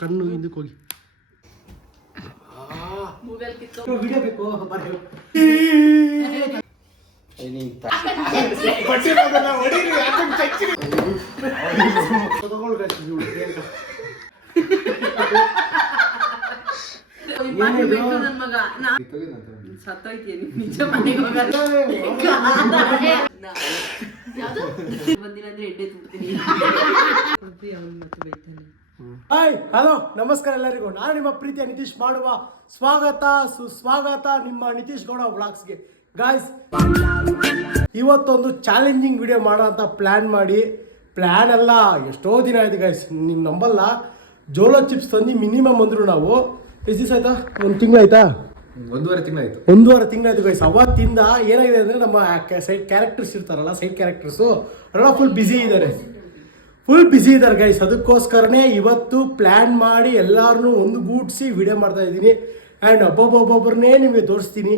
ಕಣ್ಣು ಹಿಂದಕ್ಕೆ ಹೋಗಿ. ವಿಡಿಯೋ ಬೇಕು ಬಂದಿಲ್ಲ ಅಂದ್ರೆ ಎಡ್ಡೆ ತುಂಬ್ತೀನಿ. ಅವನ್ ಮತ್ತೆ ಬೈತಾನೆ. ಹಾಯ್ ಹಲೋ ನಮಸ್ಕಾರ ಎಲ್ಲರಿಗೂ. ನಾನು ನಿಮ್ಮ ಪ್ರೀತಿಯ ನಿತೀಶ್ ಮಾಡುವ ಸ್ವಾಗತ ಸುಸ್ವಾಗತ ನಿಮ್ಮ ನಿತೀಶ್ ಗೌಡ ವ್ಲಾಗ್ಸ್ಗೆ. ಗಾಯ್ಸ್ ಇವತ್ತೊಂದು ಚಾಲೆಂಜಿಂಗ್ ವಿಡಿಯೋ ಮಾಡೋ ಅಂತ ಪ್ಲ್ಯಾನ್ ಮಾಡಿ. ಪ್ಲ್ಯಾನ್ ಅಲ್ಲ ಎಷ್ಟೋ ದಿನ ಆಯ್ತು ಗಾಯ್ಸ್ ನೀವು ನಂಬಲ್ಲ. ಜೋಲೋ ಚಿಪ್ಸ್ ತಂದು ಮಿನಿಮಮ್ ಅಂದರು ನಾವು. ಎಷ್ಟು ದಿವಸ ಆಯ್ತಾ? ಒಂದು ತಿಂಗಳಾಯ್ತಾ ಒಂದೂವರೆ ತಿಂಗಳಾಯ್ತು ಒಂದೂವರೆ ತಿಂಗಳಾಯ್ತು ಗೈಸ್ ಅವತ್ತಿಂದ ಏನಾಗಿದೆ ಅಂದರೆ ನಮ್ಮ ಸೈಡ್ ಕ್ಯಾರೆಕ್ಟರ್ಸ್ ಇರ್ತಾರಲ್ಲ ಸೈಡ್ ಕ್ಯಾರೆಕ್ಟರ್ಸು ಅವರೆಲ್ಲ ಫುಲ್ ಬ್ಯುಸಿ ಇದ್ದಾರೆ ಫುಲ್ ಬ್ಯುಸಿ ಇದ್ದಾರೆ ಗೈಸ್ ಅದಕ್ಕೋಸ್ಕರನೇ ಇವತ್ತು ಪ್ಲ್ಯಾನ್ ಮಾಡಿ ಎಲ್ಲರನ್ನೂ ಒಂದುಗೂಡಿಸಿ ವಿಡಿಯೋ ಮಾಡ್ತಾ ಇದ್ದೀನಿ. ಆ್ಯಂಡ್ ಒಬ್ಬೊಬ್ಬೊಬ್ಬೊಬ್ಬರನ್ನೇ ನಿಮಗೆ ತೋರಿಸ್ತೀನಿ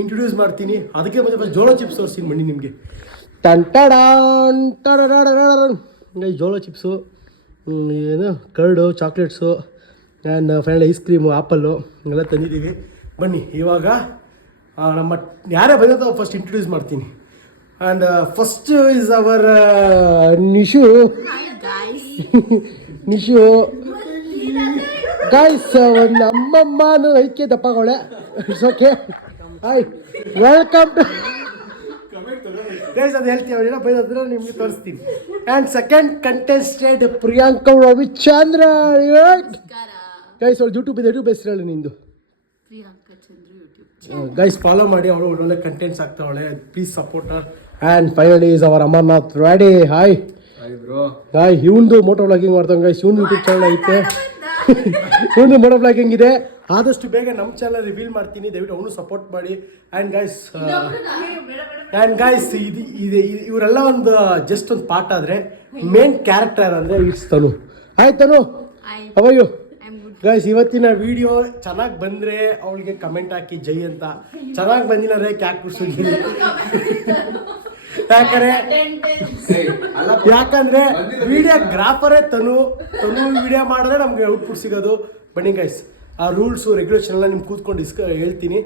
ಇಂಟ್ರೊಡ್ಯೂಸ್ ಮಾಡ್ತೀನಿ. ಅದಕ್ಕೆ ಮತ್ತೆ ಫಸ್ಟ್ ಜೋಳೋ ಚಿಪ್ಸ್ ತೋರಿಸ್ತೀನಿ ಬನ್ನಿ ನಿಮಗೆ. ಗೈಸ್ ಜೋಳೋ ಚಿಪ್ಸು ಏನು curd chocolates and final ice cream apple ಎಲ್ಲ ತಂದಿದ್ದೀವಿ ಬನ್ನಿ ಇವಾಗ ನಮ್ಮ ಯಾರೇ ಬಂದಿರೋ ಫಸ್ಟ್ ಇಂಟ್ರೊಡ್ಯೂಸ್ ಮಾಡ್ತೀನಿ and first is our Nishu Nishu. Guys ಒಂದು ಅಮ್ಮಮ್ಮನ ಐಕ್ಯ ದಪ್ಪಗಳೇ. It's okay hi welcome to guys ಅದು ಹೇಳ್ತೀವಿ ಅವರೆಲ್ಲ ಬೈದ್ರೆ ನಿಮಗೆ ತೋರಿಸ್ತೀನಿ. And second contested Priyanka Ravichandra guys ಅವಳು ಯೂಟ್ಯೂಬ್ ಇದೆ. ಯೂಟ್ಯೂಬ್ ಹೆಸರು ಹೇಳಿ ನಿಂದು? Priyanka Chandru YouTube guys follow ಮಾಡಿ. ಅವಳು ಒಳ್ಳೊಳ್ಳೆ contents ಆಗ್ತಾವಳೆ please supporter and finally is our Amarnath ready hi bro hi ಇವಂದು ಮೋಟೋ ಬ್ಲಾಗಿಂಗ್ ಮಾಡ್ತಾನೆ ಗೈಸ್ ಇವ್ನು ಯೂಟ್ಯೂಬ್ ಚಾನಲ್ ಐತೆ. ಇವ್ನು ಮೋಟೋ ಬ್ಲಾಗಿಂಗ್ ಇದೆ ಆದಷ್ಟು ಬೇಗ ನಮ್ಮ ಚಾನಲ್ ರಿವೀಲ್ ಮಾಡ್ತೀನಿ. ದಯವಿಟ್ಟು ಅವನು ಸಪೋರ್ಟ್ ಮಾಡಿ. ಆ್ಯಂಡ್ ಗೈಸ್ ಆ್ಯಂಡ್ ಗೈಸ್ ಇದು ಇದು ಇವರೆಲ್ಲ ಒಂದು ಜಸ್ಟ್ ಒಂದು ಪಾರ್ಟ್ ಆದರೆ ಮೇನ್ ಕ್ಯಾರೆಕ್ಟರ್ ಅಂದರೆ ಇಟ್ಸ್ ತನು. ಆಯ್ತು ತನು. ಅವಯ್ಯು ಗೈಸ್ ಇವತ್ತಿನ ವಿಡಿಯೋ ಚೆನ್ನಾಗಿ ಬಂದರೆ ಅವಳಿಗೆ ಕಮೆಂಟ್ ಹಾಕಿ ಜೈ ಅಂತ. ಚೆನ್ನಾಗಿ ಬಂದಿಲ್ಲ ಅಂದರೆ ಕ್ಯಾಕ್ ಕುಡ್ಸೋಗಿ ಯಾಕಂದ್ರೆ ಯಾಕಂದ್ರೆ ವಿಡಿಯೋಗ್ರಾಫರೇ ತನು ತನು ವಿಡಿಯೋ ಮಾಡಿದ್ರೆ ನಮ್ಗೆ ಔಟ್ಪುಟ್ ಸಿಗೋದು. ಬನ್ನಿ ಗೈಸ್ ಆ ರೂಲ್ಸು ರೆಗ್ಯುಲೇಷನ್ ಎಲ್ಲ ನಿಮ್ಗೆ ಕೂತ್ಕೊಂಡು ಡಿಸ್ಕ ಹೇಳ್ತೀನಿ.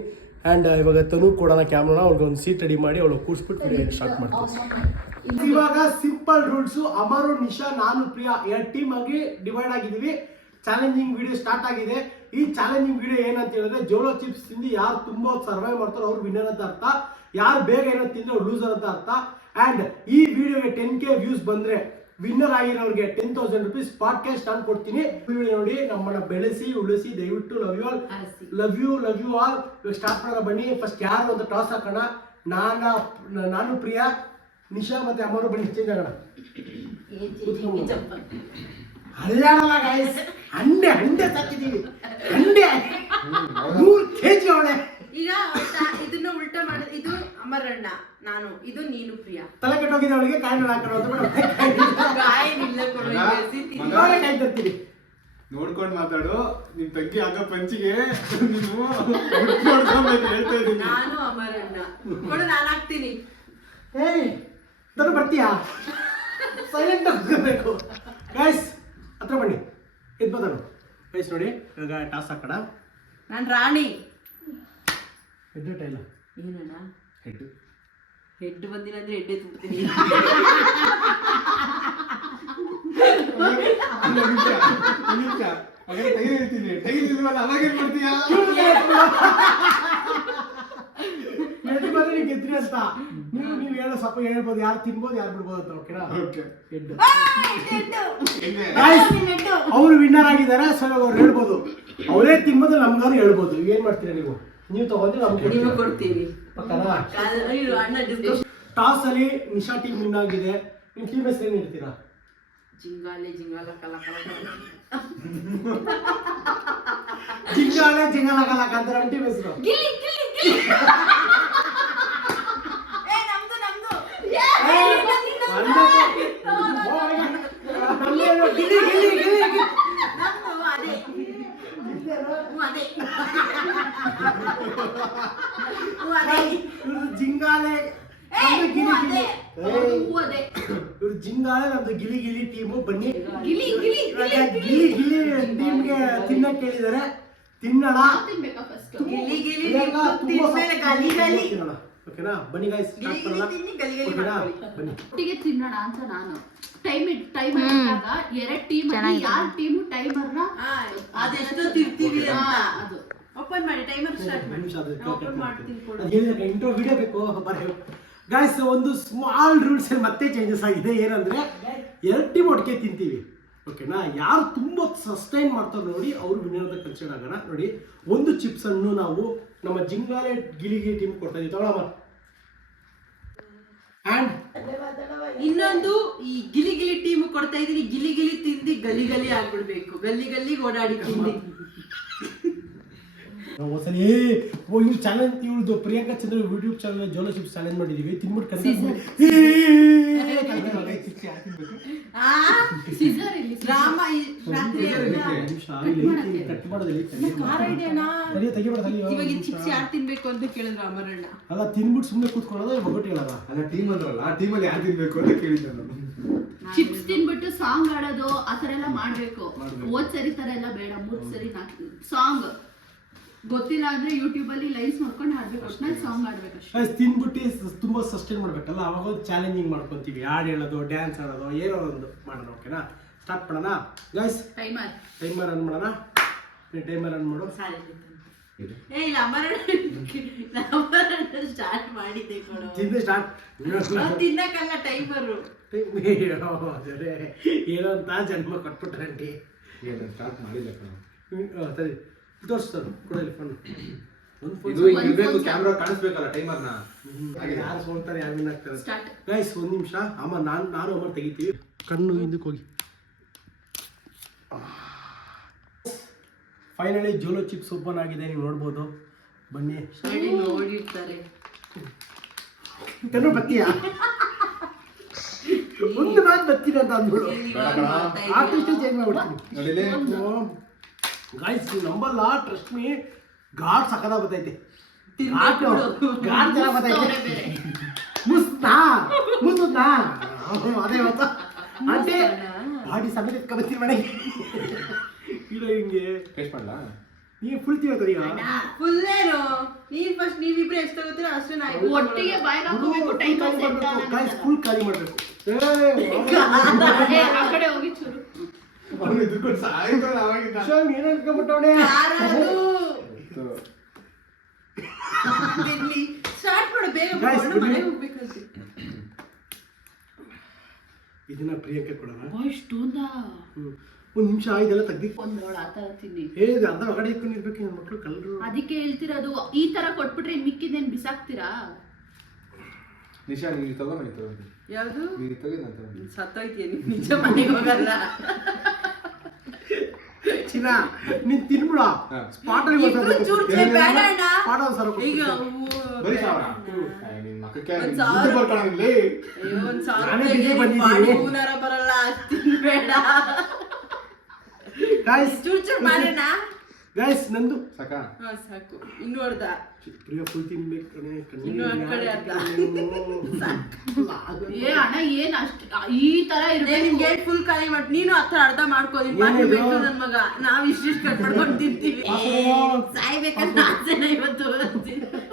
ಆ್ಯಂಡ್ ಇವಾಗ ತನು ಕೊಡೋಣ ಕ್ಯಾಮ್ರಾನ ಅವ್ಳಿಗೆ ಒಂದು ಸೀಟ್ ರೆಡಿ ಮಾಡಿ, ಅವಳು ಕೂರಿಸ್ಬಿಟ್ಟು ವಿಡಿಯೋ ಸ್ಟಾರ್ಟ್ ಮಾಡ್ತೀವಿ ಇವಾಗ ಸಿಂಪಲ್ ರೂಲ್ಸು ಅಮರು, ನಿಶಾ, ನಾನು, ಪ್ರಿಯಾ ಎರಡು ಟೀಮ್ ಆಗಿ ಡಿವೈಡ್ ಆಗಿದ್ದೀವಿ. ಚಾಲೆಂಜಿಂಗ್ ವಿಡಿಯೋ ಸ್ಟಾರ್ಟ್ ಆಗಿದೆ. ಈ ಚಾಲೆಂಜಿಂಗ್ ವಿಡಿಯೋ ಏನಂತ ಹೇಳಿದ್ರೆ ಜೋಳೋ ಚಿಪ್ಸ್ ತಿಂದು ಯಾರು ತುಂಬ ಸರ್ವೈವ್ ಮಾಡ್ತಾರೋ ಅವ್ರು ವಿನ್ನರ್ ಅಂತ ಅರ್ಥ. ಯಾರು ಬೇಗ ಏನೋ ತಿಂದ್ರೆ ಲೂಸರ್ ಅಂತ ಅರ್ಥ. ಆ್ಯಂಡ್ ಈ ವಿಡಿಯೋಗೆ ಟೆನ್ ಕೆ ವ್ಯೂಸ್ ಬಂದ್ರೆ ವಿನ್ನರ್ ಆಗಿರೋರಿಗೆ ಟೆನ್ ತೌಸಂಡ್ ರುಪೀಸ್ ಪಾಡ್ಕಾಸ್ಟ್ ನಾನು ಕೊಡ್ತೀನಿ. ವಿಡಿಯೋ ನೋಡಿ ನಮ್ಮನ್ನ ಬೆಳೆಸಿ ಉಳಿಸಿ ದಯವಿಟ್ಟು love you all love you love you all ಇವಾಗ ಸ್ಟಾರ್ಟ್ ಮಾಡೋಣ ಬನ್ನಿ. ಫಸ್ಟ್ ಯಾರು ಒಂದು ಟಾಸ್ ಹಾಕೋಣ. ನಾನ ನಾನು ಪ್ರಿಯಾ ನಿಶಾ ಮತ್ತೆ ಅಮ್ಮರು ಬನ್ನಿ ಚೇಂಜ್ ಆಗೋಣ. ಹಲ್ಲಾಡಲ್ಲ ಹಂಡೆ ಅಂಡೆ ಅಂಡೆ ಸಾಕಿದೀವಿ ಅಂಡೆ ಕೆ ಜಿ ಅವಳೆ. ಈಗ ಇದನ್ನ ಉಲ್ಟಾ ಮಾಡ. ಇದು ಅಮರಣ್ಣ ನಾನು. ಇದು ನೀನು ಪ್ರಿಯಾ. ತಲೆ ಕೆಟ್ಟೋಗಿದೆ ಅವಳಿಗೆ ಕಾಯಿ ಕಾಯಿ ನೋಡ್ಕೊಂಡ್ ಮಾತಾಡು. ನಿಮ್ ತಂಗಿ ಆಗ ಪಂಚಿಗೆ ನೀನು ಹೇಳ್ತಾ ಇದ್ದೀನಿ. ನಾನು ಅಮರಣ್ಣ. ಕೊಡು ನಾನು ಹಾಕ್ತೀನಿ. ಏಯ್ ತನು ಬರ್ತೀಯಾ? ಸೈಲೆಂಟ್ ಆಗಬೇಕು ಗೈಸ್ ಹತ್ರ ಬನ್ನಿ. ಇದ್ ಬದಲು ಗೈಸ್ ನೋಡಿ ಇವಾಗ ಟಾಸ್ ಹಾಕೋಣ. ನಾನು ರಾಣಿ. ಎದ್ದು ಟೈಲ ಏನಣ್ಣ? ಹೆಡ್ ಹೆಡ್ ಬಂದಿಲ್ಲ ಅಂದ್ರೆ ತುಂಬ್ತೀನಿ. ಟೈಲ್ ಹೇಳ್ತೀನಿ ಟೈಲ್ ಇಲ್ವಲ್ಲ ಅವಾಗ ಏನ್ ಮಾಡ್ತೀಯಾ ಎದ್ದು ಬಂದ್ರೆ ನೀವು ಗೆದ್ರಿ ಅಂತ. ನೀವು ನೀವು ಹೇಳೋ ಸ್ವಲ್ಪ ಹೇಳ್ಬೋದು ಯಾರು ತಿನ್ಬೋದು ಯಾರು ಬಿಡ್ಬೋದು ಅಂತ ಓಕೆನಾ? ಅವರು ವಿನ್ನರ್ ಆಗಿದ್ದಾರೆ ಸರ್ ಅವ್ರು ಹೇಳ್ಬೋದು. ಅವರೇ ತಿನ್ಬೋದು ನಮ್ಗಾರು ಹೇಳ್ಬೋದು. ಏನ್ ಮಾಡ್ತೀರಾ ನೀವು? ನೀವು ತಗೊಂಡು ನಮ್ಗೆ. ಕೊಡ್ತೀವಿ ಟಾಸ್ ಅಲ್ಲಿ ನಿಶಾ ಟೀಮ್ ವಿನ್ ಆಗಿದೆ ನಿಮ್ಮ ಟೀಮ್ ಹೆಸರು ಏನು ಹೇಳ್ತೀರಾ ಜಿಂಗಾಲೆ ಜಿಂಗಾಲ ಕಲ ಕಲ ಜಿಂಗಾಲೆ ಜಿಂಗಾಲ ಕಲಾಕ ಅಂತ ನಮ್ಮ ಟೀಮ್ ಹೆಸರು ಗಿಲ್ಲಿ ಗಿಲ್ಲಿ ಗಿಲ್ಲಿ ಏ ನಮ್ದು ನಮ್ದು ಏ, ನಮ್ದೇನು? ಗಿಲಿ, ಗಿಲಿ, ಗಿಲಿ, ಗಿಲಿ. ನಮ್ದು ಅದೇ ಅದೇ. ಅದೇ. ಇವ್ರದ್ದು ಜಿಂಗಾಲೆ ನಮ್ದು ಗಿಲಿ ಗಿಲಿ. ಇವ್ರು ಜಿಂಗಾಳೆ ನಮ್ದು ಗಿಲಿ ಗಿಲಿ ಟೀಮು ಬನ್ನಿ. ಗಿಲಿ ಗಿಲಿ ಇವಾಗ ಗಿಲಿ ಟೀಮ್ಗೆ ತಿನ್ನಕ್ ಕೇಳಿದಾರೆ. ತಿನ್ನಣ. ತಿನ್ಬೇಕಾ ಫಸ್ಟ್ ಗಿಲಿ ಗಿಲಿ ಪ್ರಿಯಾಂಕ ತುಂಬಾ ತಿನ್ಮೇಲೆ ಗಲಿ ಗಲಿ. ತಿನ್ನೋಣ ಓಕೆನಾ ಬನ್ನಿ ಗಾಯ್ಸ್ ಸ್ಟಾರ್ಟ್ ಮಾಡೋಣ ತಿನ್ನಿ ಗಲಿ ಗಲಿ ಓಕೆನಾ ಮಾಡ್ಕೊಳ್ಳಿ. ಬನ್ನಿ ಒಟ್ಟಿಗೆ ತಿನ್ನೋಣ ಅಂತ ನಾನು. ಟೈಮ್ ಟೈಮ್ ಇಟ್ಟಾಗ ಎರಡು ಟೀಮ್ ಯಾರ್ ಟೀಮ್ ಟೈಮರ್ನ ಆ, ಅದೆಷ್ಟೋ ತಿರ್ತೀವಿ ಅಂತ. ಅದು ಓಪನ್ ಮಾಡಿ ಟೈಮರ್ ಸ್ಟಾರ್ಟ್ ಮಾಡಿ. ನಿಮಿಷ ಅದು ಓಪನ್ ಮಾಡ್ತೀನಿ ಕೊಡು. ಇಂಟ್ರೋ ವಿಡಿಯೋ ಬೇಕು. ಬರೆ ಗಾಯ್ಸ್ ಒಂದು ಸ್ಮಾಲ್ ರೂಲ್ಸ್ ಮತ್ತೆ ಚೇಂಜಸ್ ಆಗಿದೆ. ಏನಂದ್ರೆ ಎರಡು ಟೀಮ್ ಒಟ್ಟಿಗೆ ತಿಂತೀವಿ. ಓಕೆನಾ ಯಾರು ತುಂಬ ಸಸ್ಟೈನ್ ಮಾಡ್ತಾರೆ ನೋಡಿ ಅವ್ರು ವಿನ್ನರ್ ಅಂತ ಕನ್ಸಿಡರ್ ಆಗೋಣ. ನೋಡಿ ಒಂದು ಚಿಪ್ಸ್ ಅನ್ನು ನಾವು ನಮ್ಮ ಜಿಂಗಾಲೆ ಗಿಲಿಗಿ ಟೀಮ್ ಕೊಡ್ತಾ ಇದೀವಿ ತಗೊಳಮ್ಮ ಆ್ಯಂಡ್ ಇನ್ನೊಂದು ಈ ಗಿಲಿ ಗಿಲಿ ಟೀಮ್ ಕೊಡ್ತಾ ಇದೀನಿ ಗಿಲಿ ಗಿಲಿ ತಿಂದಿ ಗಲಿ ಗಲಿ ಆಗ್ಬಿಡ್ಬೇಕು ಗಲ್ಲಿ ಗಲ್ಲಿ ಓಡಾಡಿ ತಿಂದಿ ನಾವು ಒಂದ್ಸಲಿ ಓ ಇವ್ರು ಚಾಲೆಂಜ್ ಇವ್ರದ್ದು Priyanka Chandra YouTube channel Jolo chips challenge ಮಾಡಿದೀವಿ ತಿನ್ಬಿಟ್ಟು ಇಲ್ಲಿ ಡ್ರಾಮ ರಾತ್ರಿ ಖಾರ ಇದೆಯಣ್ಣ ಇವಾಗ ಚಿಪ್ಸ್ ಯಾರು ತಿನ್ಬೇಕು ಅಂತ ಕೇಳಿದ್ರು ಅಮರಣ್ಣ. ಅಲ್ಲ ತಿನ್ಬಿಟ್ಟು ಸುಮ್ಮನೆ ಕೂತ್ಕೊಳ್ಳೋದು ಒಗ್ಗಟ್ಟಿಗಳಲ್ಲ ಅಲ್ಲ ಟೀಮ್ ಅಂದ್ರಲ್ಲ ಆ ಟೀಮಲ್ಲಿ ಯಾರು ತಿನ್ಬೇಕು ಅಂತ ಕೇಳಿದ್ದೆ ನಾನು. ಚಿಪ್ಸ್ ತಿನ್ಬಿಟ್ಟು ಸಾಂಗ್ ಆಡೋದು ಆ ಥರ ಎಲ್ಲ ಮಾಡ್ಬೇಕು. ಓದ್ ಸರಿ ತರ ಎಲ್ಲ ಬೇಡ ಮೂರ್ ಸರಿ ನಾಲ್ಕು ಸಾಂಗ್ ಗೊತ್ತಿಲ್ಲ ಅಂದ್ರೆ ಯೂಟ್ಯೂಬ್ ಅಲ್ಲಿ ಲೈವ್ಸ್ ನೋಡ್ಕೊಂಡು ಆಡ್ಬೇಕು ಅಷ್ಟೇ. ಸಾಂಗ್ ಆಡ್ಬೇಕು ಅಷ್ಟೇ. ತಿನ್ಬಿಟ್ಟು ತುಂಬಾ ಸಸ್ಟೈನ್ ಮಾಡ್ಬೇಕಲ್ಲ ಅವಾಗ ಚಾಲೆಂಜಿಂಗ್ ಮಾಡ್ಕೊಂತೀವಿ. ಹಾಡ್ ಹೇಳೋದು ಡ್ಯಾನ್ಸ್ ಆಡೋದು ಏನೋ ಒಂದು ಮಾಡೋಣ ಓಕೆನಾ ಸ್ಟಾರ್ಟ್ ಮಾಡೋಣ? ಗೈಸ್ ಟೈಮರ್ ಟೈಮರ್ ರನ್ ಮಾಡೋಣ? ಟೈಮರ್ ರನ್ ಮಾಡು. ಸಾರಿ ಏ ಇಲ್ಲ ಅಮರಣ್ಣ ಸ್ಟಾರ್ಟ್ ಮಾಡಿದ್ದೆ ಕೊಡು. ತಿಂದು ಸ್ಟಾರ್ಟ್ ನಾವ್ ತಿನ್ನಕ್ಕಲ್ಲ ಟೈಮರು ಏನೋ ಅಂತ ಜನ್ಮ ಕೊಟ್ಬಿಟ್ರಂಟಿ ಏನು ಸ್ಟಾರ್ಟ್ ಮಾಡಿಲ್ಲ ಕಣ. ಸರಿ. ತೋರಿಸ್ತಾರ ಕೊಡಲಿ ಫೋನ್ ಒಂದು ಫೋನ್ ಇದು ಹಿಂಗ್ ಇರ್ಬೇಕು ಕ್ಯಾಮ್ರಾ ಕಾಣಿಸ್ಬೇಕಲ್ಲ ಟೈಮರ್ನ ಯಾರು ಸೋಲ್ತಾರೆ ಯಾರು ವಿನ್ ಆಗ್ತಾರೆ? ಸ್ಟಾರ್ಟ್ ಗೈಸ್ ಒಂದು ನಿಮಿಷ. ಅಮ್ಮ ನಾನು ನಾನು ಅಮ್ಮ ತೆಗಿತೀವಿ. ಕಣ್ಣು ಹಿಂದಕ್ಕೆ ಹೋಗಿ. ಫೈನಲಿ ಜೋಲೋ ಚಿಪ್ಸ್ ಓಪನ್ ಆಗಿದೆ ನೀವು ನೋಡ್ಬೋದು. ಬನ್ನಿ. ಓಡಿರ್ತಾರೆ ಕಣ್ಣು ಬತ್ತೀಯಾ? ಒಂದು ಮಾತು ಬತ್ತೀನಿ ಅಂತ ಅಂದ್ಬಿಡು. ಆರ್ಟಿಸ್ಟ್ ಚೇಂಜ್ ಮಾಡ್ಬಿಡ್ತೀನಿ. ನೋಡಿಲೇ. ಗಾಯ್ಸ್ ನಂಬಲ್ಲ ಟ್ರಸ್ಟ್ ಮೀ ಗಾಡ್ ಸಕದ ಬರ್ತೈತೆ ಗಾಡ್ ಘಾಟ್ ಜನ ಬರ್ತೈತೆ ಮುಸ್ತಾ. ಮುಸ್ನಾ ಅದೇ ಗೊತ್ತಾ ಅಂತೆ ಬಾಡಿ ಸಮೇತ ಎತ್ಕೊಬತ್ತೀನಿ ಮನೆಗೆ. ಇಲ್ಲ ಹಿಂಗೆ. ಟೇಸ್ಟ್ ಮಾಡಲಾ? ನೀವು ಫುಲ್ ತಿಂತೀರ ಫುಲ್ಲೇನು ಫುಲ್ ನೀನ್ ಫಸ್ಟ್ ನೀವಿಬ್ರು ಎಷ್ಟು ತಗೋತೀರ ಅಷ್ಟು ನಾ ಒಟ್ಟಿಗೆ ಬಾಯ್ಗೆ ಹಾಕೋಬೇಕು ಟೈಮರ್ ಸೆಟ್ ಗಾಯ್ಸ್ ಫುಲ್ ಖಾಲಿ ಮಾಡಬೇಕು. ಆ ಕಡೆ ಹೋಗಿ ಚೂರು. ಅವ್ನು ಇದ್ಕೊಂಡು ಸಾಯ್ತಾನೆ ಅವಾಗಿಂದ ಏನು ಅನ್ಕೊಂಡ್ಬಿಟ್ಟವನೇ ಖಾರ ಅದು ಸ್ಟಾರ್ಟ್ ಮಾಡು ಬೇಗ ಬಿಡಿ. ಮನೆಗೆ ಇದನ್ನ ಪ್ರಿಯಕ್ಕೆ ಕೊಡೋಣ ಇಷ್ಟೊಂದ ಹ್ಮ್. ಒಂದ್ ನಿಮಿಷ ಇದೆಲ್ಲ ತೆಗ್ದಿ. ಒಂದ್ ಆ ತರ ತಿನ್ನಿ. ಹೇಗೆ ಮಕ್ಕಳು ಕಲ್ಲರು. ಅದಕ್ಕೆ ಹೇಳ್ತಿರೋದು ಈ ತರ ಕೊಟ್ಬಿಟ್ರೆ ಇನ್ ಮಿಕ್ಕಿದೇನ್ ಬಿಸಾಕ್ತೀರಾ? ನಿಶಾ ನೀನು ತಗೋ ನಾನು ತಗೊಂಡು ಯಾವುದು? ನೀನು ತಗೋ ನಾನು ತಗೊಂಡು ಸತ್ತೋಯ್ತೀಯ ನೀನ್ ನಿಜ ಮನೆಗೆ ಹೋಗಲ್ಲ. ಚಿನ್ನ ನೀನ್ ತಿನ್ಬಿಡ. ಸ್ಪಾಟ್ ಅಲ್ಲಿ. ಸ್ಪಾಟ್ ಒಂದ್ ಈಗ ಬರೀ ಸಾವಿರ? ಅಯ್ಯೋ, ಮಕ್ಕಕ್ಕೆ ದುಡ್ಡು ಒಂದ್ ಸಾವಿರ ಬರಲ್ಲ ತಿನ್ಬೇಡ. ಗಾಯ್ಸ್ ಚೂರ್ ಚೂರ್ ಮಾಡೋಣ ಗಾಯ್ಸ್ ನಂದು ಸಾಕಾ? ಹಾ ಸಾಕು. ಇನ್ನು ಅರ್ಧ ಪ್ರಿಯ ಫುಲ್ ತಿನ್ಬೇಕು ಕಣೆ, ಇನ್ನು ಆ ಕಡೆ ಅರ್ಧ. ಏ ಅಣ್ಣ ಏನ್ ಅಷ್ಟ್ ಈ ತರ ಏ, ನಿಮ್ಗೆ ಫುಲ್ ಖಾಲಿ ಮಾಡಿ ನೀನು ಹತ್ರ ಅರ್ಧ ಮಾಡ್ಕೋ ನಿನ್ ಪಾತ್ರೆ ಏನಿದು? ಬೇಕು ನನ್ ಮಗ. ನಾವ್ ಇಷ್ಟಿಷ್ಟು ಕಟ್ ಮಾಡ್ಕೊಂಡು ತಿಂತೀವಿ. ಸಾಯ್ಬೇಕಂತ ಆಸೆನ ಇವತ್ತು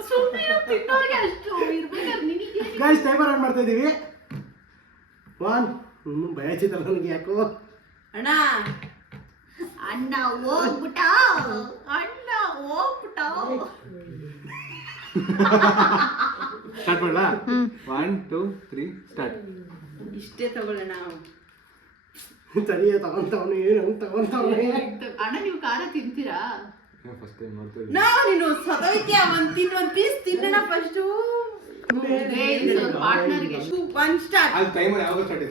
ಸುಮ್ಮನೆ ತಿನ್ನೋರ್ಗೆ ಅಷ್ಟು ಇರ್ಬೇಕಾದ್ರೆ ನಿನಗೆ ಗಾಯ್ಸ್ ಟೈಮರ್ ಆನ್ ಮಾಡ್ತಾ ಇದೀವಿ. ಒನ್ ಹ್ಮ್ ಭಯ ಚಿತ್ರ ನನಗೆ ಯಾಕೋ. ಅಣ್ಣ ಅಣ್ಣ ಹೋಗ್ಬಿಟ್ಟ. ಅಣ್ಣ ಹೋಗ್ಬಿಟ್ಟ. ಸ್ಟಾರ್ಟ್ ಮಾಡಲಾ? ಒನ್ ಟೂ ತ್ರೀ ಸ್ಟಾರ್ಟ್ ಇಷ್ಟೇ ತಗೊಳ್ಳೋಣ. ಸರಿಯ ತಗೊಂತವನು ಏನು ತಗೊಂತವನೇ? ಅಣ್ಣ ನೀವು ಖಾರ ತಿಂತೀರಾ? ಫಸ್ಟ್ ಟೈಮ್ ಇದ್ದೀನಿ. ನೀನು ಸದೋಯ್ತೀಯ ಒಂದ್ ತಿನ್ ಒಂದ್ ಪೀಸ್ ತಿನ್ನೋಣ ಫಸ್ಟು ಪಾರ್ಟ್ನರ್ಗೆ ಒನ್ ಸ್ಟಾರ್ಟ್ ಟೈಮರ್ ಯಾವಾಗ ಸ್ಟಾರ್ಟ್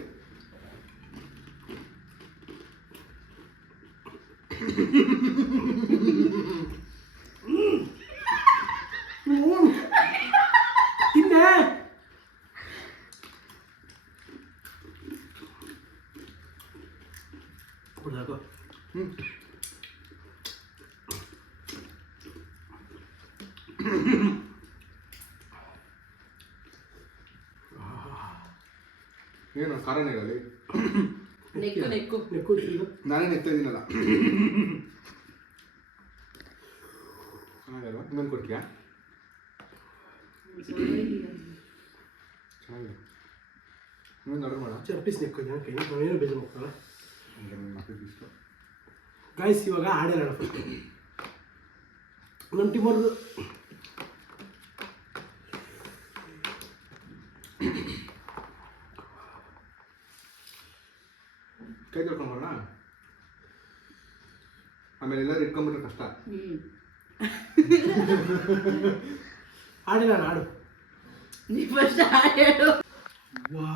ಇದೆ ತಿನ್ನೆ ಕೊಡ್ದಾಕೋ ಏನು ಕಾರಣ ಇರಲಿ ನೆಕ್ಕು ನೆಕ್ಕು ನಾನೇ ನೆಕ್ತಾ ಇದ್ದೀನಲ್ಲ. ಚೆನ್ನಾಗಿಲ್ವಾ ಇನ್ನೊಂದು ಕೊಡ್ತೀಯಾ? ಚೆನ್ನಾಗಿದೆ. ಆರ್ಡರ್ ಮಾಡೋಣ. ಚಪ್ಪೀಸ್ ನೆಕ್ಕು ನಾವೇನು ಬೇಜಾರು ಇವಾಗ ಆಡಿರೋಣ ನಮ್ಮ ಟೀಮ್ ಅವ್ರದ್ದು ಕೈ ತೊಳ್ಕೊಂಬರೋಣ ಆಮೇಲೆ ಎಲ್ಲರೂ ಇಟ್ಕೊಂಡ್ಬಿಟ್ರೆ ಕಷ್ಟ. ಹಾಡಿನ ಹಾಡು ನೀ ಫಸ್ಟ್ ಹೇಳು. ವಾ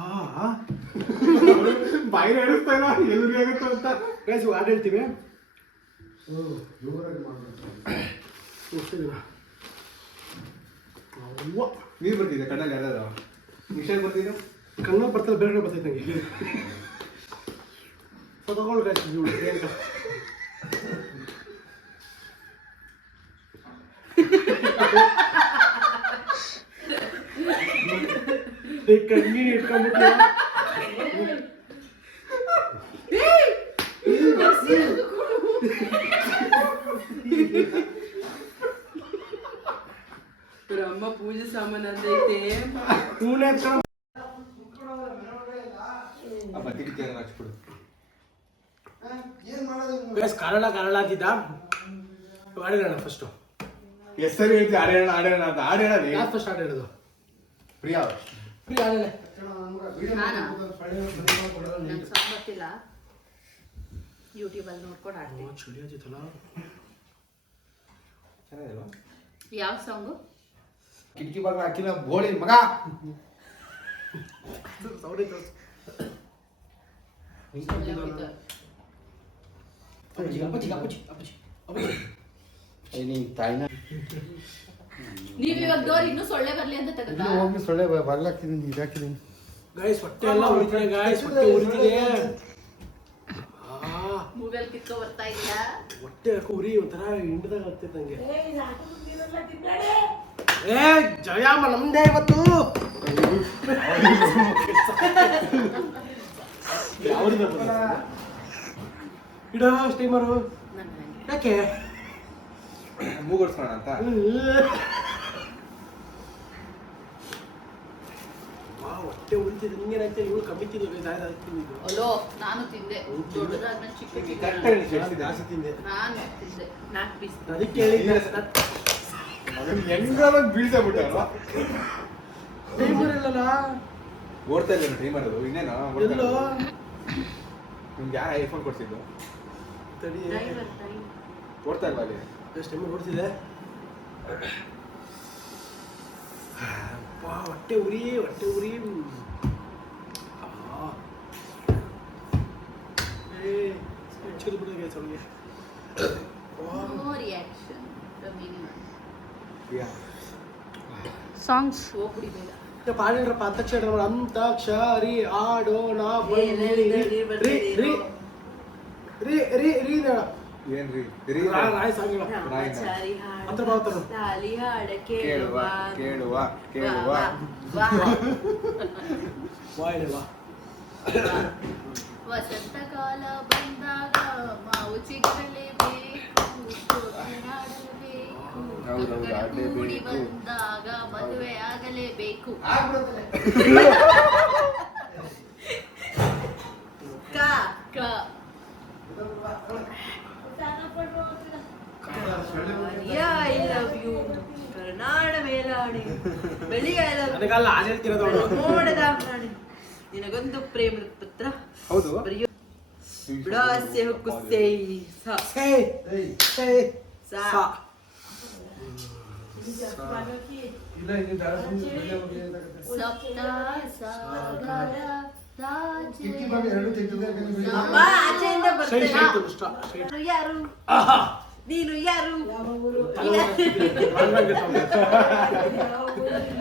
ಬಾಯಿ ನಡೆಸ್ತಾ ಇಲ್ಲ ಎಲ್ರಿ ಆಗುತ್ತೆ ಅಂತ. ಗೈಸ್ ಹಾಡು ಹೇಳ್ತೀವಿ. ನೀರು ಬರ್ತಿದೆ ಕಣ್ಣಲ್ಲಿ ಯಾರು ಮಿಷನ್ ಬರ್ತಿದ್ದೆ ಕಣ್ಣ ಬರ್ತದೆ ಬೇರೆ ಬರ್ತೈತೆ ನನಗೆ ತಗೊಳ್ಳು ಗೈಸ್ ಇವಳು ಪ್ರಿಯಾಂಕಾ ಏ, ಕಣ್ಣೀರು ಇಟ್ಕೊಂಡ್ಬಿಟ್ಟು ಇವ್ರ ಅಮ್ಮ ಪೂಜೆ ಸಾಮಾನು ಅಂದೈತೆ ಪೂನೆ ಹತ್ರ ಆ ಬತ್ತಿ ಗಿತ್ತಿ ಏನಾರು ಹಚ್ಬಿಡು ಗೈಸ್ ಕರಳ ಕನ್ನಡ ಅಂತಿದ್ದ? ಹಾಡಿರೋಣ ಫಸ್ಟು ಹೆಸರು ಹೇಳ್ತಿ ಆಡೇಣ ಆಡೇಣ ಅಂತ. ಆಡೇಣ ಯಾರು ಫಸ್ಟ್ ಹಾಡು ಹೇಳೋದು ಪ್ರಿಯಾ? ನಂಗೆ ಸಾಂಗ್ ಗೊತ್ತಿಲ್ಲ. ಯೂಟ್ಯೂಬಲ್ಲಿ ನೋಡ್ಕೊಂಡು ಆಡ್ತೀನಿ ಚಳಿ ಆಯ್ತಲ್ಲ. ಚೆನ್ನಾಗಿಲ್ವಾ ಯಾವ ಸಾಂಗು ಕಿಟಕಿ ಬಾಗಿಲು ಹಾಕಿಲ್ಲ ಬೋಳಿ ಮಗ. ಸೌಡಿ ನೀನ್ ತಾಯಿನ ನೀವ್ ಇವಾಗ ಡೋರ್ ಇನ್ನೂ ಸೊಳ್ಳೆ ಬರ್ಲಿ ಅಂತ ತೆಗೆದ ಹೋಗಿ ಸೊಳ್ಳೆ ಬಾಗ್ಲಾಕ್ತಿದ್ದೀನಿ ಇದಾಕಿದ್ದೀನಿ ಗಾಯ್ಸ್ ಹೊಟ್ಟೆ ಎಲ್ಲ ಉರಿತಿದೆ ಗಾಯ್ಸ್ ಹೊಟ್ಟೆ ಉರಿತಿದೆ. ಆ. ಮೂವೆಲ್ ಕಿತ್ಕೊ ಬರ್ತಾ ಇದೆಯಾ? ಹೊಟ್ಟೆ ಯಾಕೋ ಉರಿ ಒಂಥರ ಹಿಂಡ್ದಾಗ ಆಗ್ತೈತೆ ನಂಗೆ. ಏ ಜಯಮ್ಮ ನಮ್ದೇ ಇವತ್ತು. ಇಡ ಸ್ಟೀಮರು ಯಾಕೆ? ಮೂಗೊಡ್ಸ್ಕೋಣ ಅಂತ. ವಾ, ಹೊಟ್ಟೆ ಉರಿತಿದೆ ನಿಂಗೇನಾಯ್ತು ಇವಳು ಕಮ್ಮಿ ತಿಂದು ಅಲೋ ನಾನು ತಿಂದೆ. ದೊಡ್ಡದಾದ್ಮೇಲೆ ಚಿಕ್ಕ ಜಾಸ್ತಿ ತಿಂದೆ. ನಾನು ತಿಂದೆ. ನಾಲ್ಕು ಪೀಸ್ ಅದಕ್ಕೆ ಹೇಳಿದ್ದೆ. ಹೆಂಗಾದ ಬೀಳ್ತಾ ಬಿಟ್ಟಾರ ಟೈಮರ್ ಇಲ್ಲಲ್ಲ? ಓಡ್ತಾ ಇಲ್ಲ ಟೈಮರ್ ಅದು. ಇನ್ನೇನೋ? ಎಲ್ಲೋ? ನಿಮ್ಗೆ ಯಾರು ಐಫೋನ್ ಕೊಡ್ಸಿದ್ದು? ತಡಿ ಡ್ರೈವರ್ ಡ್ರೈವರ್ ಓಡ್ತಾ ಇಲ್ವಾ ಅಲ್ಲಿ ಎಷ್ಟು ಟೈಮರ್ ಓಡ್ತಿದೆ ವಾ ಹೊಟ್ಟೆ ಉರಿ ಹೊಟ್ಟೆ ಉರಿ ಆ. ಏ ಚಿಲ್ ಬಿಡೋದು ಅವಳಿಗೆ ನೋ ರಿಯಾಕ್ಷನ್ ಪ್ರಿಯಾ ಸಾಂಗ್ಸ್ ಹೋಗ್ಬಿಡಿ ಬೇಗ ಪಾಡಿದ್ರಪ್ಪ ಅಂತಾಕ್ಷರಿ ಆಡೋಣ ಅಂತಾಕ್ಷರಿ ಆಡೋಣ ಬನ್ನಿ. ರೀ ರೀ ಹೇಳ. ಏನ್ರಿ ರೀ? ರಾಯ್ ಸಾಂಗ್ ಹೇಳ. ಬ್ರಹ್ಮಚಾರಿ ಹತ್ರ ಬಾವುತರು ತಾಲಿ ಹಾಡ ಕೇಳುವ ಕೇಳುವ. ಕೇಳುವ ವಾ ವಸಂತ ಕಾಲ ಬಂದಾಗ ಮಾವು ಚಿಕ್ಕಲೇಬೇಕು ಕೂಡಿ. ಬಂದಾಗ ಮದುವೆ ಆಗಲೇಬೇಕು ಕ ಕ ಐ ಲವ್ ಯು ಕರ್ನಾಡ ಮೇಲಾಣೆ ನನಗಲ್ಲ ಹಾಡು ಹೇಳ್ತಿರೋದು ಪ್ರಾಣಿ ನಿನಗೊಂದು ಪ್ರೇಮದ ಪತ್ರ. ಹೌದು. ಬಿಡಾಸೆ ಹುಕ್ಕುಸೆ ಸ. ಸೇ ಸೇ ಸಾ. ಸಾ. ಸಪ್ತ ಸಾಗರ ರಾಜೇ ಅಮ್ಮ ಆಚೆಯಿಂದ ಸ್ಟ್ರೈಟ್ ಬರ್ತೇನೆ ಸ್ಟ್ರೈಟ್ ಇಷ್ಟ ಸ್ಟ್ರೈಟ್ ನಾನು ಯಾರು? ಆಹಾ. ನೀನು ಯಾರು?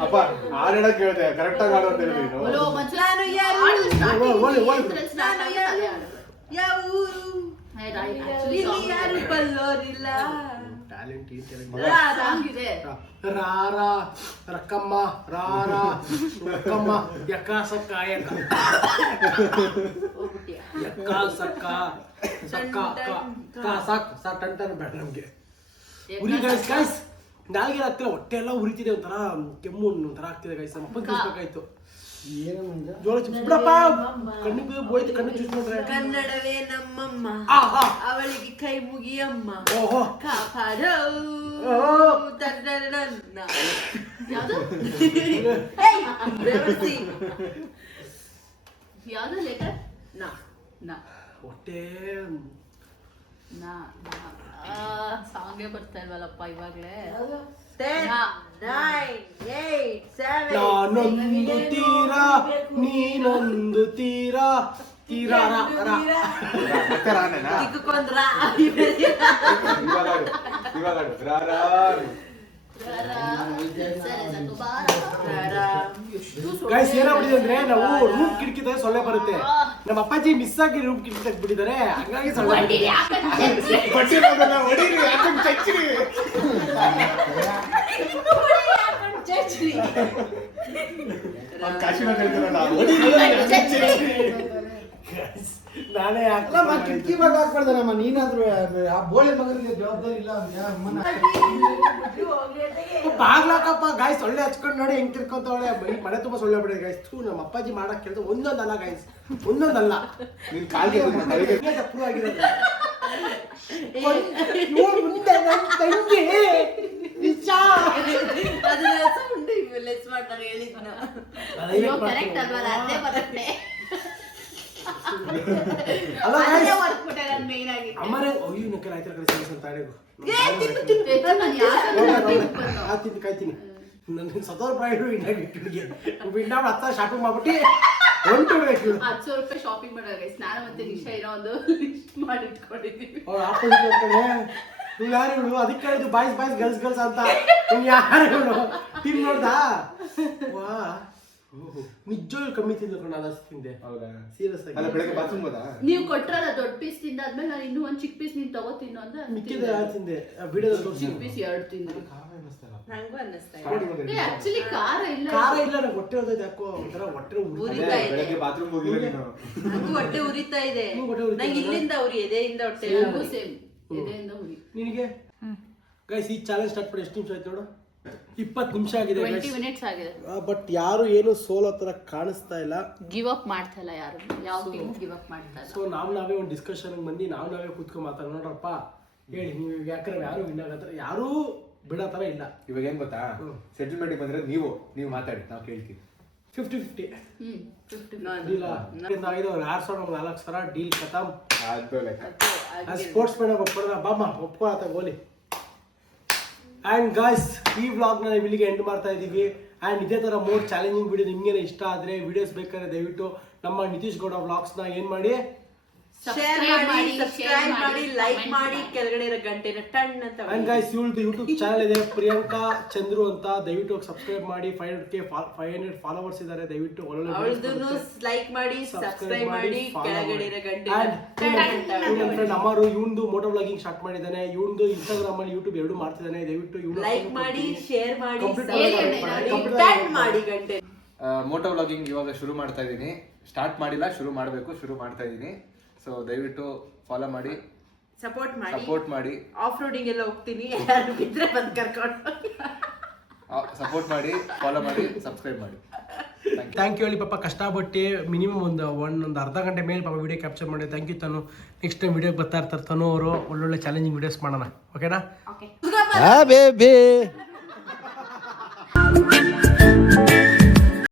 ಅಪ್ಪ ಹಾಡೇಳ ಕೇಳಿದೆ ಕರೆಕ್ಟ್ ಆಗಿ ಅಂತ ಹೇಳಿ ನೀನು. ನಾನು ಯಾರು? ಯಾರು. ಯಾವ ಊರು ಇಲ್ಲಿ. ಬಲ್ಲೋರಿಲ್ಲ? ಟ್ಯಾಲೆಂಟ್ ಈ ರಾರಾ ರಕ್ಕಮ್ಮ ರಾರ ರಕ್ಕಮ್ಮ ಸಕ್ಕ ಸಕ್ಕ ಕ ಕ ಸಕ್ ಟನ್ ಟನ್ ಬೇಡ ನಮ್ಗೆ. ಉರಿ ಗೈಸ್ ಗೈಸ್ ನಾಲ್ಗೆ ಆಗ್ತಿಲ್ಲ ಹೊಟ್ಟೆ ಎಲ್ಲ ಉರಿತಿದೆ ಒಂಥರ ಕೆಮ್ಮು ಒಂಥರ ಆಗ್ತಿದೆ ಗೈಸ್ ನಮ್ಮ ಅಪ್ಪನ ಕಳಿಸ್ಬೇಕಾಯ್ತು ಜೋಳ ಚಿಪ್ಸ್ ಬಿಡಪ್ಪ. ಕಣ್ಣಿಗೆ ಬೋಯ್ತು ಕಣ್ಣು ಚೂಸ್ ಕನ್ನಡವೇ ನಮ್ಮಮ್ಮ. ಅವಳಿಗೆ ಕೈ ಮುಗಿಯಮ್ಮ. ಓಹೋ. ಕಾಪಾಡೋ. ಯಾವ್ದು. ಯಾವ್ದು ಲೆಟರ್ ನಾ. ನಾ ಹೊಟ್ಟೆ ನಾ ಸಾಂಗೇ ಬರ್ತಾ ಇಲ್ವಲ್ಲಪ್ಪ ಇವಾಗ್ಲೇ Ten, ನಾ. nine, eight, seven, ನಾನೊಂದು ತೀರ ನೀನೊಂದು ತೀರ ತೀರ ರ, ರ. ಮತ್ತೆ ರಾನೇನಾ? ತಿಕ್ಕುಕೊಂಡ್ರ ಇವಾಗ ಗೈಸ್ ಏನಾಗ್ಬಿಟ್ಟಿದೆ ಅಂದ್ರೆ ನಾವು ರೂಮ್ ಕಿಟಕಿದಾಗ ಸೊಳ್ಳೆ ಬರುತ್ತೆ. ನಮ್ಮ ಅಪ್ಪಾಜಿ ಮಿಸ್ ಆಗಿ ರೂಮ್ ಕಿಟಕಿ ಬಿಟ್ಟಿದ್ದಾರೆ. ಹಂಗಾಗಿ ಸೊಳ್ಳೆ ಕಾಶಿನಾಥ್ ಹೇಳ್ತಾರಲ್ಲ, ನಾನೇ ಅಲ್ಲ ಮಾ ಕಿಟಕಿ ಬಾಗ ಹಾಕ್ಬಾರ್ದನಮ್ಮ ನೀನಾದ್ರೂ ಆ ಬೋಳೆ ಮಗನಿಗೆ ಜವಾಬ್ದಾರಿ ಇಲ್ಲ ಬಾಗ್ಲಾಕಪ್ಪ ಗಾಯ್ಸ್ ಸೊಳ್ಳೆ ಹಚ್ಕೊಂಡು ನೋಡಿ ಹೆಂಗ್ ತಿರ್ಕೊಂತವಳೆ. ಈ ಮನೆ ತುಂಬಾ ಸೊಳ್ಳೆ ಬಿಡಿದೆ ಗಾಯ್ಸ್ ಥೂ ನಮ್ಮ ಅಪ್ಪಾಜಿ ಮಾಡಕ್ ಕೆಲಸ ಒಂದೊಂದಲ್ಲ ಗಾಯ್ಸ್ ಒಂದೊಂದಲ್ಲ. ನಿನ್ ಕಾಲ್ಗೆ ತಪ್ಪು ಆಗಿರೋದು ಮುಂದೆ ನನ್ ತಂಗಿ. ನಿಜ. ಅದನ್ನ sound ಲೆಸ್ ಮಾಡ್ತಾರೆ ಹೇಳಿದ್ನ. ಕರೆಕ್ಟ್ ಅಲ್ವಾ? ಅದೇ ಬರುತ್ತೆ ಅಲ್ಲ ನನ್ ಅಮ್ಮನೇ ಅಯ್ಯೋ ನಕ್ಕಲ್ ಆಯ್ತಾರ ಕಡೆ ಅಂತ ನಾನು ಆ ತಿಂದು ಕಾಯ್ತೀನಿ ನನ್ನ ಸತೋರ್ ಪ್ರಾಯರು ಇಂಡಿಯಾಗ ಇಟ್ಟಿಗೆ ಹತ್ತ ಶಾಪಿಂಗ್ ಮಾಡ್ಬಿಟ್ಟು ಹೊಂಟು ಬಿಡ್ಬೇಕು ಇವ್ಳು. ಹತ್ತು ಸಾವಿರ ರೂಪಾಯಿ ಶಾಪಿಂಗ್ ಮಾಡೋಕೆ ಸ್ನಾನ ಮತ್ತೆ ನಿಶಾ ಇರೋ ಒಂದು ಲಿಸ್ಟ್ ಮಾಡಿ ಇಟ್ಕೊಂಡಿದ್ದೀವಿ ಅವ್ರು ಆಪೋಸಿಟ್ ಹೋಗ್ತಾನೆ ನೀವು ಯಾರು ಇವಳು ಅದಕ್ಕೆ ಹೇಳಿದ್ದು ಬಾಯ್ಸ್ ಬಾಯ್ಸ್ ಗರ್ಲ್ಸ್ ಗರ್ಲ್ಸ್ ಅಂತ. ನೀವು ಯಾರು ಟೀಮ್ ನೋಡ್ದಾ? ವಾ. ನಿಜವಾಗ್ಲೂ ಕಮ್ಮಿ ತಿಂದು ಕಣ ನಾನು ತಿಂದೆ. ಹೌದಾ? ಸೀರಿಯಸ್ ಅಲ್ಲ ಆಗಿ ಬೆಳಗ್ಗೆ ಬಾತ್ರೂಮ್ ಹೋದ? ನೀವು ಕೊಟ್ರಲ್ಲ ದೊಡ್ಡ ಪೀಸ್ ತಿಂದಾದ್ಮೇಲೆ ನಾನು ಇನ್ನೂ ಒಂದು ಚಿಕ್ಕ ಪೀಸ್ ನೀನ್ ತಗೋ ತಿನ್ನು ಅಂತ ಮಿಕ್ಕಿದ ಯಾರು ತಿಂದೆ? ತೋರಿಸಿ ಚಿಕ್ಕ ಪೀಸ್ ಎರಡು ತಿಂದ್ರು? ನಂಗೂ ಅನ್ನಿಸ್ತಾ ಇದೆ ಏ ಆಕ್ಚುಲಿ ಖಾರ ಇಲ್ಲ. ಖಾರ ಇಲ್ಲ ನಂಗೆ ಹೊಟ್ಟೆ ಹೋದೈತೆ ಯಾಕೋ. ಒಂಥರ ಹೊಟ್ಟೆ ಉರಿ ಉರಿತಾ ಇದೆ. ಬೆಳಗ್ಗೆ ಬಾತ್ರೂಮ್ ಹೋಗಿಲ್ಲ ನೀನು. ನಂಗೂ ಹೊಟ್ಟೆ ಉರಿತಾ ಇದೆ. ನಿಂಗೂ ನಂಗೆ ಇಲ್ಲಿಂದ ಉರಿ ಎದೆಯಿಂದ ಹೊಟ್ಟೆ ನನಗೂ ಸೇಮ್ ಎದೆಯಿಂದ ನಿನಗೆ? ಗೈಸ್ ಈ ಚಾಲೆಂಜ್ ಸ್ಟಾರ್ಟ್ ಮಾಡಿ ಎಷ್ಟು ನಿಮಿಷ ಆಯ್ತು ನೋಡು? ಇಪ್ಪತ್ತು ನಿಮಿಷ ಆಗಿದೆ ಟ್ವೆಂಟಿ ಮಿನಿಟ್ಸ್ ಆಗಿದೆ. ಬಟ್ ಯಾರು ಏನು ಸೋಲೋ ತರ ಕಾಣಿಸ್ತಾ ಇಲ್ಲ. ಗಿವ್ ಅಪ್ ಮಾಡ್ತಾ ಇಲ್ಲ ಯಾರು. ಯಾವ ಟೀಮ್ ಗಿವ್ ಅಪ್ ಮಾಡ್ತಾ ಇಲ್ಲ. ಸೊ ನಾವು ನಾವೇ ಒಂದು ಡಿಸ್ಕಷನ್ ಬಂದು ನಾವ್ ನಾವೇ ಕೂತ್ಕೊಂಡು ಮಾತಾಡ ನೋಡ್ರಪ್ಪ ಹೇಳಿ ನೀವು ಯಾಕಂದ್ರೆ ಯಾರು ವಿನ್ ಆಗತ್ತಾರ ಯಾರೂ ಬಿಡೋ ಥರ ಇಲ್ಲ. ಇವಾಗ ಏನ್ ಗೊತ್ತಾ? ಸೆಟಲ್ಮೆಂಟ್ ಬಂದ್ರೆ ನೀವು ನೀವು ಮಾತಾಡಿ ನಾವು ಕೇಳ್ತೀವಿ. ಫಿಫ್ಟಿ ಫಿಫ್ಟಿ ಇಲ್ಲ ಐದು ಆರು ಸಾವಿರ ನಾಲ್ಕು ಸಾವಿರ ಡೀಲ್ ಖತಮ್. ಸ್ಪೋರ್ಟ್ಸ್ ಮ್ಯಾನ್ ಒಪ್ಪ ಬಾಮ್ಮ ಒಪ್ಕೊಳತ್ತ ಗೋಲಿ. ಆ್ಯಂಡ್ ಗಾಯ್ಸ್ ಈ ವ್ಲಾಗ್ನ ನಾವು ಇಲ್ಲಿಗೆ ಎಂಡ್ ಮಾಡ್ತಾ ಇದ್ದೀವಿ ಆ್ಯಂಡ್ ಇದೇ ಥರ ಮೋರ್ ಚಾಲೆಂಜಿಂಗ್ ವಿಡಿಯೋ ನಿಮಗೇನೆ ಇಷ್ಟ ಆದರೆ ವಿಡಿಯೋಸ್ ಬೇಕಾದ್ರೆ ದಯವಿಟ್ಟು ನಮ್ಮ ನಿತೀಶ್ ಗೌಡ ವ್ಲಾಗ್ಸ್ನ ಏನು ಮಾಡಿ? ಶೇರ್ ಮಾಡಿ ಸಬ್ಸ್ಕ್ರೈಬ್ ಮಾಡಿ ಲೈಕ್ ಮಾಡಿ. ಕೆಳಗಡೆ ಇರೋ ಗಂಟೆನ ಟಣ್ ಅಂತ ಆ್ಯಂಡ್ ಗೈಸ್ ಇವಳ್ದು ಯೂಟ್ಯೂಬ್ ಚಾನಲ್ ಇದೆ. ಪ್ರಿಯಾಂಕಾ ಚಂದ್ರು ಅಂತ ದಯವಿಟ್ಟು ಸಬ್ಸ್ಕ್ರೈಬ್ ಮಾಡಿ. Five hundred K five hundred followers ಇದ್ದಾರೆ ದಯವಿಟ್ಟು ಒಳ್ಳೆ ಲೈಕ್ ಮಾಡಿ ಸಬ್ಸ್ಕ್ರೈಬ್ ಮಾಡಿ ಕೆಳಗಡೆ ಇರೋ ಗಂಟೆ ಅಮರು ಇವ್ನು ಮೋಟೋ ವ್ಲಾಗಿಂಗ್ ಸ್ಟಾರ್ಟ್ ಮಾಡಿದ್ದಾನೆ. ಇವ್ನು ಇನ್ಸ್ಟಾಗ್ರಾಮ್ ಅಲ್ಲಿ ಯೂಟ್ಯೂಬ್ ಎರಡು ಮಾಡ್ತಿದ್ದಾನೆ. ದಯವಿಟ್ಟು ಇವ್ನು ಲೈಕ್ ಮಾಡಿ ಶೇರ್ ಮಾಡಿ. ಮಾಡಿ. ಗಂಟೆ ಮೋಟೋ ವ್ಲಾಗಿಂಗ್ ಇವಾಗ ಶುರು ಮಾಡ್ತಾ ಇದ್ದೀನಿ. ಸ್ಟಾರ್ಟ್ ಮಾಡಿಲ್ಲ ಶುರು ಮಾಡಬೇಕು ಶುರು ಮಾಡ್ತಾ ಇದ್ದೀನಿ. ಸೊ ದಯವಿಟ್ಟು ಫಾಲೋ ಮಾಡಿ ಸಪೋರ್ಟ್ ಮಾಡಿ. ಸಪೋರ್ಟ್ ಮಾಡಿ. ಆಫ್ ರೋಡಿಂಗ್ ಎಲ್ಲ ಹೋಗ್ತೀನಿ. ಯಾರು ಬಿದ್ರೆ ಬಂದು ಕರ್ಕೊಂಡು ಸಪೋರ್ಟ್ ಮಾಡಿ ಫಾಲೋ ಮಾಡಿ ಸಬ್ಸ್ಕ್ರೈಬ್ ಮಾಡಿ. ಥ್ಯಾಂಕ್ ಯು ಥ್ಯಾಂಕ್ ಯು ಹೇಳಿ ಪಾಪ ಕಷ್ಟಪಟ್ಟು ಮಿನಿಮಮ್ ಒಂದು ಒನ್ ಒಂದು ಅರ್ಧ ಗಂಟೆ ಮೇಲೆ ಪಾಪ ವಿಡಿಯೋ ಕ್ಯಾಪ್ಚರ್ ಮಾಡಿ. ಥ್ಯಾಂಕ್ ಯು ತಾನು. ನೆಕ್ಸ್ಟ್ ಟೈಮ್ ವಿಡಿಯೋಗೆ ಬರ್ತಾ ಇರ್ತಾರೆ ತನು ಅವರು. ಒಳ್ಳೊಳ್ಳೆ ಚಾಲೆಂಜಿಂಗ್ ವಿಡಿಯೋಸ್ ಮಾಡೋಣ. ಓಕೆನಾ ಓಕೆ. ಬೇಬಿ